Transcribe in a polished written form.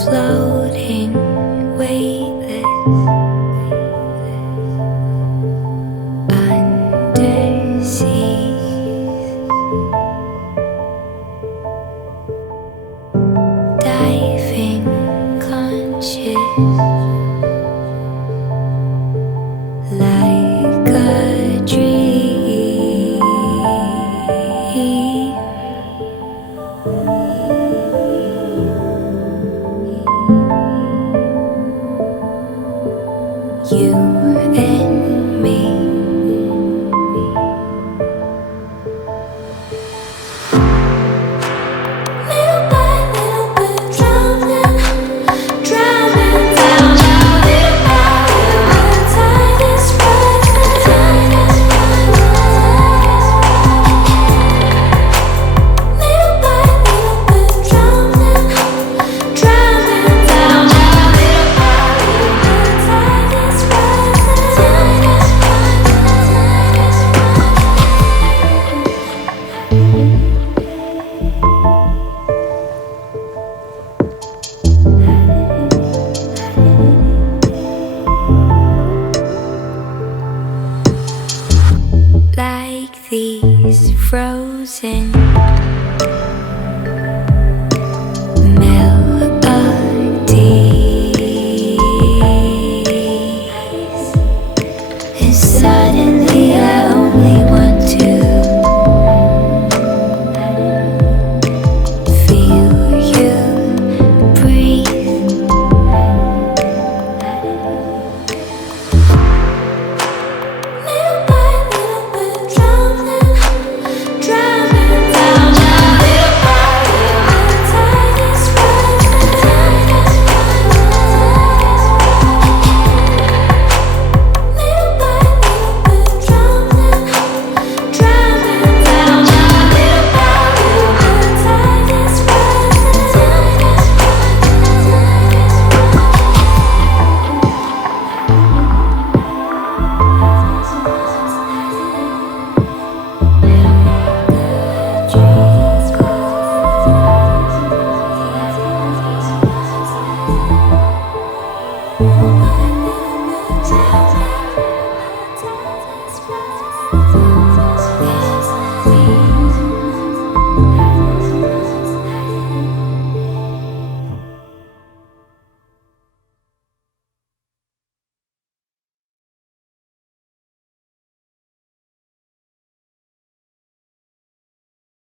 Floating, weightless, undersea, diving, conscious, like a dream. You and me. Little by little we're drowning, drowning down. Little by little the tide is rising, tide is rising. Little by little we're drowning, drowning down. Little by little the tide is rising, tide is like these frozen